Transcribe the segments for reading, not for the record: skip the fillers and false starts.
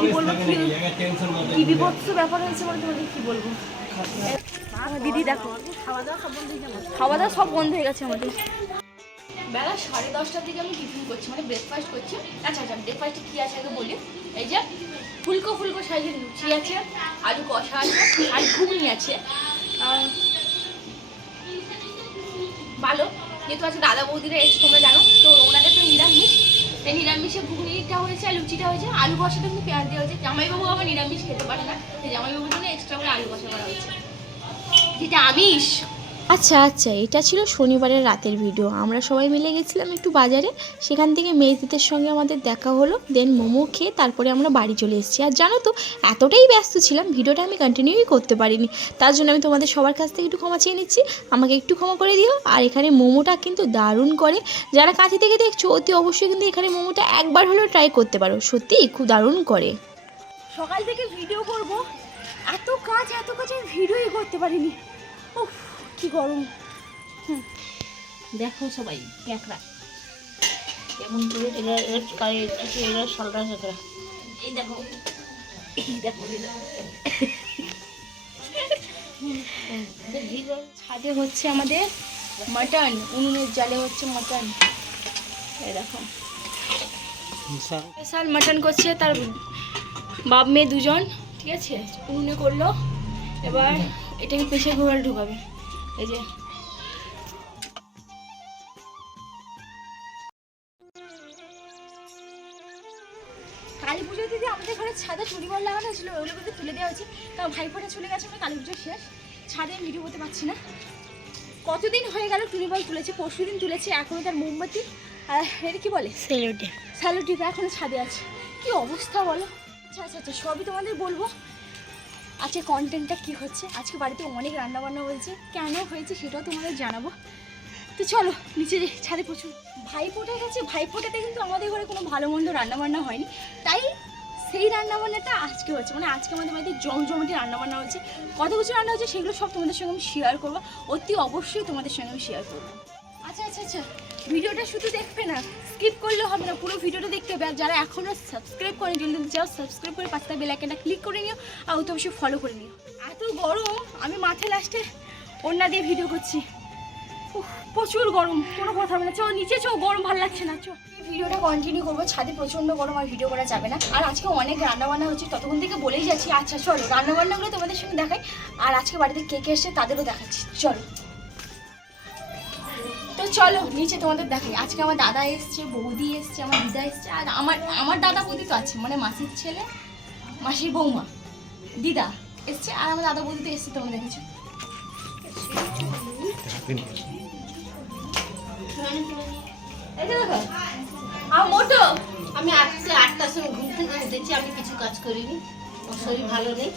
কি বলবো, কি বিভৎস ব্যাপার হয়েছে মানে তোমাদের কি বলবো। দিদি দেখো খাওয়া দাওয়া সব বন্ধ হয়ে গেছে আমাদের। বেলা 10:30টার দিকে আমি টিফিন করছি, মানে ব্রেকফাস্ট করছি। আচ্ছা ব্রেকফাস্টে কী আছে আগে বলি। এই যে ফুলকো সাইজের লুচি আছে, আলু কষা আছে, আর ঘুগনি আছে। ভালো, যেহেতু আছে দাদা বৌদিরা এসে তোমরা জানো তো, ওনাদের তো নিরামিষ, এই নিরামিষে ঘুগনিটা হয়েছে আর লুচিটা হয়েছে। আলু কষাটা কিন্তু পেঁয়াজ দেওয়া হয়েছে। জামাইবাবু আবার নিরামিষ খেতে পারে না, সেই জামাইবাবুর জন্য এক্সট্রা করে আলু কষা করা হয়েছে, যেটা আমিষ। আচ্ছা এটা ছিল শনিবারের রাতের ভিডিও। আমরা সবাই মিলে গেছিলাম একটু বাজারে, সেখান থেকে মেজদিদের সঙ্গে আমাদের দেখা হলো। দেন মোমো খেয়ে তারপরে আমরা বাড়ি চলে এসেছি। আর জানো তো, এতটাই ব্যস্ত ছিলাম ভিডিওটা আমি কন্টিনিউই করতে পারিনি। তার জন্য আমি তোমাদের সবার কাছ থেকে একটু ক্ষমা চেয়ে নিচ্ছি, আমাকে একটু ক্ষমা করে দিও। আর এখানে মোমোটা কিন্তু দারুণ করে, যারা কাছে থেকে দেখছো অতি অবশ্যই কিন্তু এখানে মোমোটা একবার হলেও ট্রাই করতে পারো, সত্যিই খুব দারুণ করে। সকাল থেকে ভিডিও করব, এত কাজ আমি ভিডিওই করতে পারিনি। উফ কি গরম। দেখো সবাই ক্যাকড়া কেমন করে এরা সালরা কাঁকড়া, এই দেখো ছাদে হচ্ছে আমাদের মাটন, উনুনের জালে হচ্ছে মাটন। এই দেখো স্পেশাল মাটন করছে তার বাপ মেয়ে দুজন, ঠিক আছে। উনুনে করলো, এবার এটাকে প্রেসার কুকারে ঢুকাবে। এই যে কালী পুজোর দিদি আমাদের ঘরে ছাদে টুনিবল লাগানো ছিল, ওগুলো কিন্তু তুলে দেওয়া হয়েছে, কারণ ভাইফোঁটা চলে গেছে, আমরা কালী পুজো শেষ, ছাদে ভিডিও করতে পারছি না। কতদিন হয়ে গেল টুনিবল তুলেছে, পরশুদিন তুলেছে, এখনও তার মোমবাতি এটা কি বলে স্যালোটিপ এখনও ছাদে আছে। কি অবস্থা বলো। আচ্ছা সবই তোমাদের বলবো। আজকে কন্টেন্টটা কী হচ্ছে, আজকে বাড়িতে অনেক রান্নাবান্না হয়েছে, কেন হয়েছে সেটাও তোমাদের জানাবো। তো চলো নিচে ছাদে প্রচুর ভাইফোঁটা গেছে, ভাইফোঁটাতে কিন্তু আমাদের ঘরে কোনো ভালো মন্দ রান্নাবান্না হয়নি, তাই সেই রান্নাবান্নাটা আজকে হচ্ছে, মানে আজকে আমাদের বাড়িতে জমজমাটি রান্নাবান্না হচ্ছে। কত কিছু রান্না হচ্ছে সেগুলো সব তোমাদের সঙ্গে আমি শেয়ার করবো, অতি অবশ্যই তোমাদের সঙ্গে আমি শেয়ার করবো। আচ্ছা ভিডিওটা শুধু দেখবে না, স্কিপ করলে হবে না, পুরো ভিডিওটা দেখতে হবে। আর যারা এখনও সাবস্ক্রাইব করেনি জলদি যাও সাবস্ক্রাইব করে পাঁচটা বেল আইকনটা ক্লিক করে নিও, আর অতি অবশ্যই ফলো করে নিও। এত গরম, আমি মাথায় লাস্টে ওড়না দিয়ে ভিডিও করছি। প্রচুর গরম, কোনো কথা হবে না, চো নিচে চো, গরম ভালো লাগছে না, চো। ভিডিওটা কন্টিনিউ করবো, ছাদে প্রচণ্ড গরম আর ভিডিও করা যাবে না। আর আজকে অনেক রান্নাবান্না হচ্ছে, ততক্ষণ থেকে বলেই যাচ্ছি। আচ্ছা চলো রান্নাবান্নাগুলো তোমাদের সঙ্গে দেখাই, আর আজকে বাড়িতে কে কে এসছে তাদেরও দেখাচ্ছি, চলো। তো চলো নিচে তোমাদের দেখাই। আজকে আমার দাদা এসছে, বৌদি এসছে, আমার দিদা এসছে, আর আমার দাদা বৌদি তো আছে, মানে মাসির ছেলে, মাসির বৌমা, দিদা এসছে, আর আমার দাদা বৌদি তো এসছে, তোমরা দেখেছো। মোটো আমি আজকে 8টার সময় ঘুম থেকে উঠেছি, আমি কিছু কাজ করিনি, আমার শরীর ভালো নেই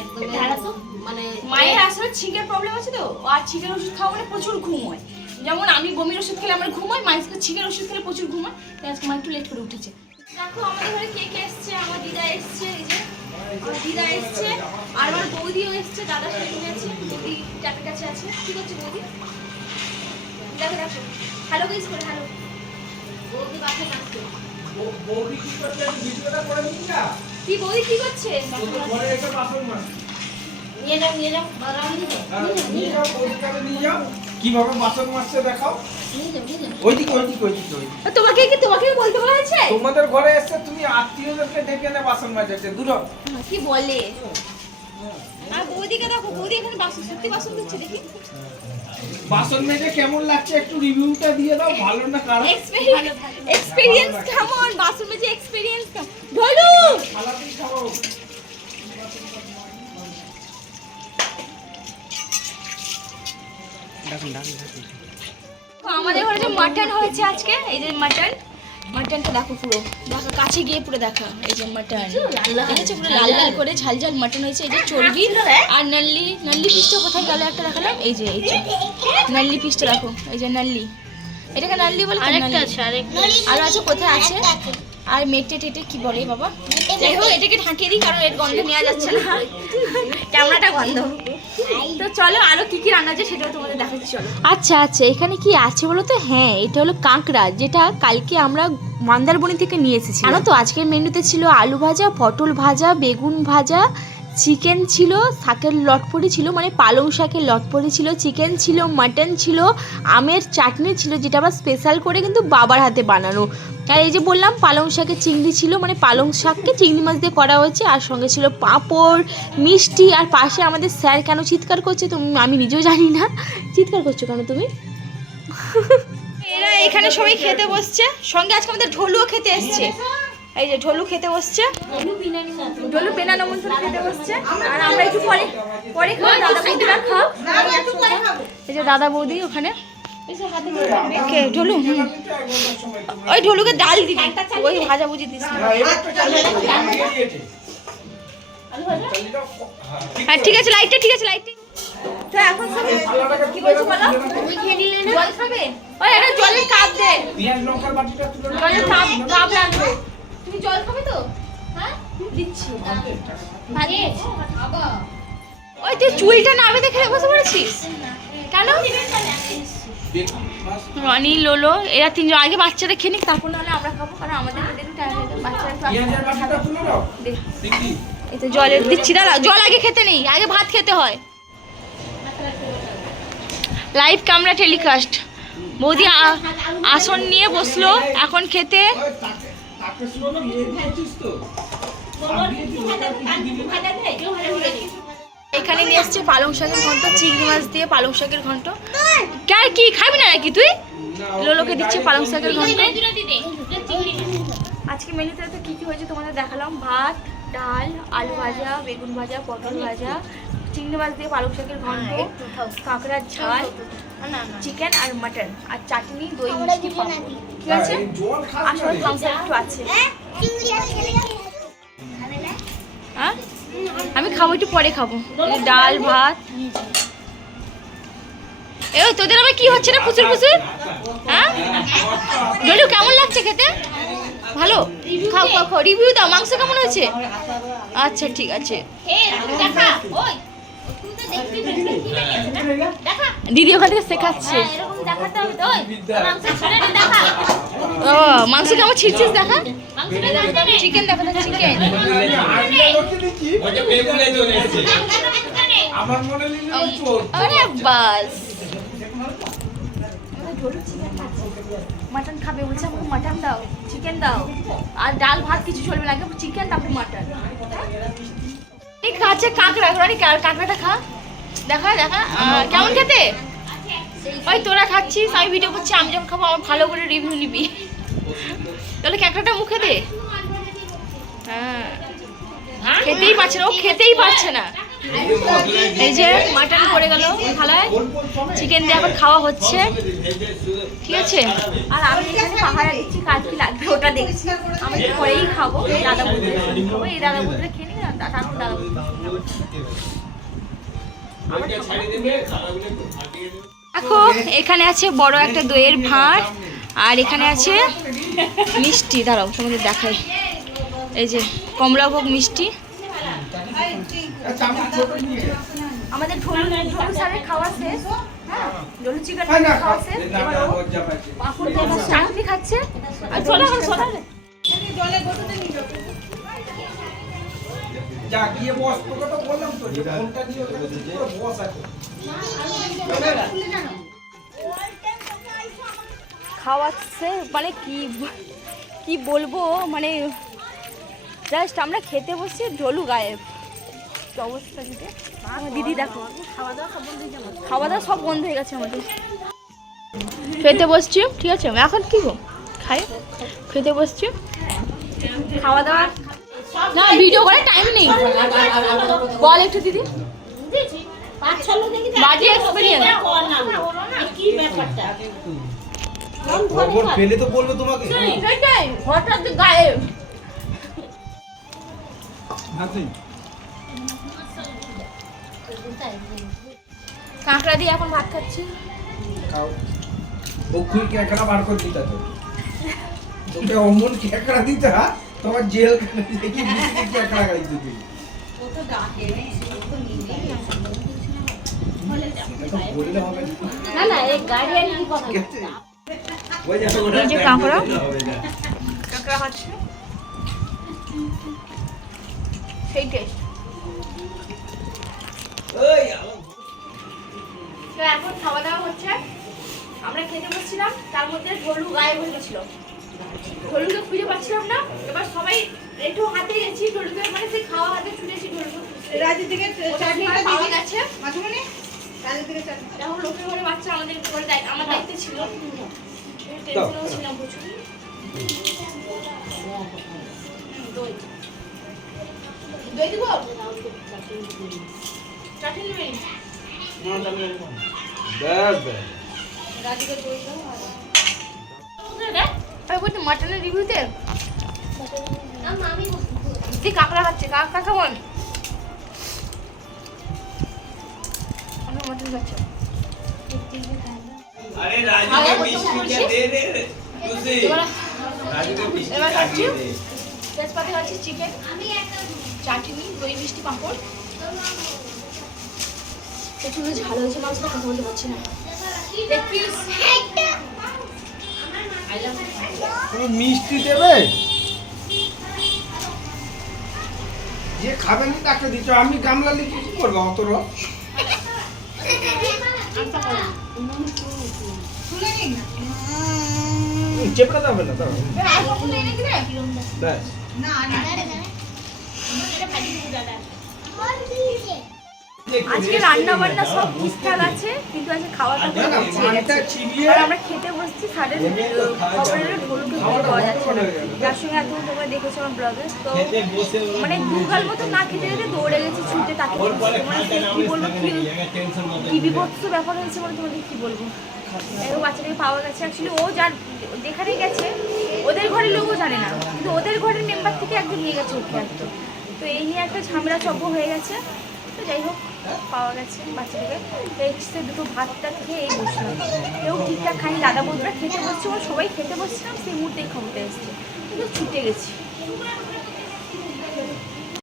একদম, মানে মায়ের আসলে ছিকের প্রবলেম আছে তো, আর ছিকের ওষুধ খাওয়া মানে প্রচুর ঘুম হয়। যেমন আমি বমির ওষুধ খেলে আমার ঘুম হয়, মায়ের ছিকের ওষুধ খেলে প্রচুর ঘুম হয়, তাই আজকে মা একটু লেট করে উঠেছে। দেখো আমাদের ঘরে কে কে এসছে, আমার দিদা এসছে, এই যে আমার দিদা এসছে, আর আমার বৌদিও এসছে, দাদা সেখানে আছে, বৌদি ট্যাপের কাছে আছে। কি করছে বৌদি? দেখো হ্যালো গাইস করে, হ্যালো। বৌদি বাসায় আসছে। বৌদি কি করছে ভিডিওটা করে নিন না। কি বৌদি কি করছে? ঘরে এসে বাসন মাছ। নিয়ে যাও নিয়ে যাও বৌদি কাছে নিয়ে যাও। কিভাবে বাসন মাজছে দেখাও। ওইদিকে তোমাকে বলতে বলা হয়েছে? তোমাদের ঘরে এসে তুমি আত্মীয়দেরকে ডেকে এনে বাসন মাজাচ্ছে, দূর কি বলে। আর বৌদিকে দেখো, বৌদি এখানে সত্যি বাসন ধুচ্ছে, দেখি বাসন মেজে কেমন লাগছে একটু রিভিউটা দিয়ে দাও, ভালো না খারাপ? এক্সপেরিয়েন্স কেমন, বাসন মেজে এক্সপেরিয়েন্স কেমন? ঢোলু খালাপি খাও। আমাদের ঘরে যে মাটন হয়েছে আজকে, এই যে মাটনটা দেখো, পুরো দেখো কাছে গিয়ে পুরো দেখা, এই যে মাটন দেখেছো, পুরো লাল লাল করে ঝাল ঝাল মাটন হয়েছে। এই যে চর্বি আর নাল্লি পিসটা কোথায় গেল একটা দেখালাম, এই যে নাল্লি পিসটা দেখো, এই যে নাল্লি, এটাকে নাল্লি বলে, আর আছে কোথায় আছে, আর মেটে টেটে কি বলে বাবা, যাই হোক এটাকে ঢাকিয়ে দিই কারণ এর গন্ধ নেওয়া যাচ্ছে না, ক্যামেরাটা গন্ধ। তো চলো আরো কি কি রান্না আছে সেটাও তোমাদের দেখাচ্ছি চলো। আচ্ছা আচ্ছা, এখানে কি আছে বলো তো? হ্যাঁ, এটা হলো কাঁকড়া, যেটা কালকে আমরা মন্দারমণি থেকে নিয়ে এসেছি। জানো তো আজকের মেনুতে ছিল আলু ভাজা, পটল ভাজা, বেগুন ভাজা, চিকেন ছিল, শাকের লটপটি ছিল, মানে পালং শাকের লটপটি ছিল, চিকেন ছিল, মাটন ছিল, আমের চাটনি ছিল, যেটা আবার স্পেশাল করে কিন্তু বাবার হাতে বানানো। আর এই যে বললাম পালং শাকের চিংড়ি ছিল, মানে পালং শাককে চিংড়ি মাছ দিয়ে করা হয়েছে, আর সঙ্গে ছিল পাঁপড়, মিষ্টি। আর পাশে আমাদের স্যার কেন চিৎকার করছে তুমি, আমি নিজেও জানি না চিৎকার করছো কেন তুমি। এরা এখানে সবাই খেতে বসছে, সঙ্গে আজকে আমাদের ঢোলুও খেতে এসছে। এই যে ঢোলু খেতে বসছে, ঢোলু পেনা নমন্তন খেতে বসছে। আর আমরা একটু পরে পরে খাবো, দাদা বৌদিরা খাও। এই যে দাদা বৌদি ওখানে কে ঢোলু, ওই ঢোলুকে ডাল দিবি, ওই ভাজা ভুজি দিস না। হ্যাঁ ঠিক আছে, লাইটটা ঠিক আছে, লাইটটা। তো এখন কি বলছো বলো? তুমি খেয়ে নিলে না? জল খাবে? ওই একটা জলের কাপ দে, জলের কাপ লাগবে। তুমি জল খাবে তো? হ্যাঁ দিচ্ছি। ভাগে বাবা, ওই তুই চুলটা নামে দেখে বসে পড়েছিস কেন? রনি লোলো এরা তিনজন আগে বাচ্চারা খেয়ে নিক, তারপর নাহলে আমরা খাবো, কারণ আমাদের বাচ্চারা এই তো জলের দিচ্ছি। দাঁড়া, জল আগে খেতে নেই, আগে ভাত খেতে হয়। Live camera telecast. বৌদি আসন নিয়ে বসলো এখন খেতে। এখানে নিয়ে এসছে পালং শাকের ঘন্ট, চিংড়ি মাছ দিয়ে পালং শাকের ঘন্ট। কার কি খাবি না নাকি তুই? লোলোকে দিচ্ছে পালং শাকের ঘন্ট। আজকে মেনুতে তো কী কী হয়েছে তোমাদের দেখালাম। ভাত, ডাল, আলু ভাজা, বেগুন ভাজা, পটল ভাজা, চিংড়ি মাছ দিয়ে পালং শাকের ঘন্ট, কাঁকড়ার ঝাল, চিকেন আর মাটন, আর চাটনি, দই, মিষ্টি, পাঁপড়। ঠিক আছে, আসলে থামস আপ একটু আছে। হ্যাঁ আমি খাবো, একটু পরে খাবো। ডাল ভাত। এই তোদের আবার কি হচ্ছে না ফুসুর ফুসুর? হ্যাঁ ডলু কেমন লাগছে খেতে? ভালো? খাও খাও খাও, রিভিউ দাও, মাংস কেমন হয়েছে? আচ্ছা ঠিক আছে। দিদি ওখান থেকে শেখাচ্ছে। ও মাংস কেমন ছিঁড়ছিস দেখা। চিকেন দেখা, চিকেন। আরে বাস, মাটন খাবে বলছে, আমাকে মাটন দাও, চিকেন দাও, আর ডাল ভাত কিছু চলবে না, আগে চিকেন তারপর মাটন। ঠিক আছে, কাঁকড়া কাঁকড়াটা খা, দেখা দেখা কেমন খেতে। ওই তোরা খাচ্ছিস, আমি ভিডিও করছি, আমি যখন খাবো আমার ভালো করে রিভিউ নিবি। তাহলে কাঁকড়াটা মুখে দে। হ্যাঁ খেতেই পারছে না, ও খেতেই পারছে না। এই যে মাটন পড়ে গেল থালায়, চিকেন দিয়ে এখন খাওয়া হচ্ছে। ঠিক আছে, আর আমি এখানে পাহাড়া দিচ্ছি, কাজ কি লাগবে ওটা দেখছি। আমি পরেই খাবো, এই দাদা বুদ্ধি খাবো, এই দাদা বুদ্ধি খেয়ে নি না, তারপর দাদা বুদ্ধি। দেখো এখানে আছে বড় একটা দইয়ের ভাঁড়, আর এখানে আছে মিষ্টি। দাঁড়াও তোমাদের দেখাই, এই যে কমলাভোগ মিষ্টি। আমাদের ঢোলু স্যারের খাওয়া শেষ। হ্যাঁ ঢোলু চিকেন খাওয়া শেষ, এবার ও পাঁপড় দিয়ে চাটনি খাচ্ছে। আর সোনা সোনা জলে গোটাতে নিয়ে যাও, যা গিয়ে বস। তোকে তো বললাম তো যে ফোনটা দিয়ে পুরো বস আছে। খাওয়াচ্ছে মানে কি বলবো, মানে জাস্ট আমরা খেতে বসছি, ঢোলু গায়েব। কি অবস্থা দিতে দিদি, দেখো খাওয়া দাওয়া সব বন্ধ হয়ে গেছে আমাদের। খেতে বসছি, ঠিক আছে এখন কি গো খাই, খেতে বসছি, খাওয়া দাওয়া না, ভিডিও করে টাইম নেই। বল একটু দিদি, বাজে এক্সপেরিয়েন্স কি ব্যাপারটা। খবর পেলে তো বলবো তোমাকে, সেটাই হঠাৎ গায়েব। কাঁকড়া দিয়ে এখন ভাত খাচ্ছি। ওখানে ক্যাকড়া বার করে দিতা তো, তোকে অমন ক্যাকড়া দিতা তোমার জেল খানে দেখি ক্যাকড়া গাড়ি দিতে। ও তো ডাকে রে, ও তো নিজেই না না এই গার্ডিয়ান কি কথা এই যে কাঁকড়া কাঁকড়া হচ্ছে সেই টেস্ট। তো এখন খাওয়া দাওয়া হচ্ছে, আমরা খেতে বসছিলাম, তার মধ্যে ঢোলু গায়েব হয়ে গেছিল। ঢোলুকে খুঁজে পাচ্ছিলাম না, এবার সবাই একটু হাতে গেছি ঢোলুকে, মানে সেই খাওয়া হাতে ছুটেছি ঢোলুকে। রাজু থেকে চাটনিটা পাওয়া দিবি গেছে। মাঝখানে রাজু থেকে চাটনি এখন লোকের ঘরে বাচ্চা আমাদের ঘরে আমার দায়িত্ব ছিল, টেনশনও ছিলাম প্রচুর। দই দই দিব, চাটনি নেবেন? রাজুকে দই দাও। মাটনের রিভিউতে তুই কাঁকড়া খাচ্ছে, কাঁকড়া কেমন? আমি মাটন খাচ্ছি। अरे राजू के बिस्किट दे दे तुझे राजू के बिस्किट এবার খাচ্ছি दे दे তেজপাতা খাচ্ছি, চিকেন, চাটনি, দই মিষ্টি, পাঁপড়। প্রচুর ঝাল হয়েছে মাছটা, কথা বলতে পারছি না। তুমি মিষ্টি দেবে, যে খাবে না তাকে দিচ্ছ, আমি গামলা লিখে কি করবো অত রস? চেপড়া যাবে না দাও ব্যাস। আজকে রান্না বান্না সব ঠিকঠাক আছে, কিন্তু আজকে খাওয়া দাওয়া না, পিছিয়ে মানটা গেছে। চিবিয়ে আর আমরা খেতে বসছি, সাড়ে খবরের ঢোলকে খুঁজে পাওয়া যাচ্ছে না, যার সঙ্গে এতক্ষণ তোমরা দেখেছো আমার ব্লগে। তো মানে দুগাল মতো না খেতে খেতে দৌড়ে গেছি ছুটে, তাকে মানে কি বলবো, কি বিভৎস ব্যাপার হয়েছে মানে তোমাদের কি বলবো। এরকম বাচ্চাটাকে পাওয়া গেছে, অ্যাকচুয়ালি ও যার যেখানে গেছে ওদের ঘরের লোকও জানে না, কিন্তু ওদের ঘরের মেম্বার থেকে একজন নিয়ে গেছে ওকে একদম। তো এই নিয়ে একটা ঝামেলা চব্য হয়ে গেছে। তো যাই হোক, পাওয়া গেছে বাচ্চাটাকে। এসে দুটো ভাতটা খেয়ে এই বসলাম, কেউ ঠিকঠাক খাইনি, দাদা বৌদিরা খেতে বসছে, ওরা সবাই খেতে বসছিলাম, সেই মুহূর্তেই খবরটা এসছে, কিন্তু ছুটে গেছি।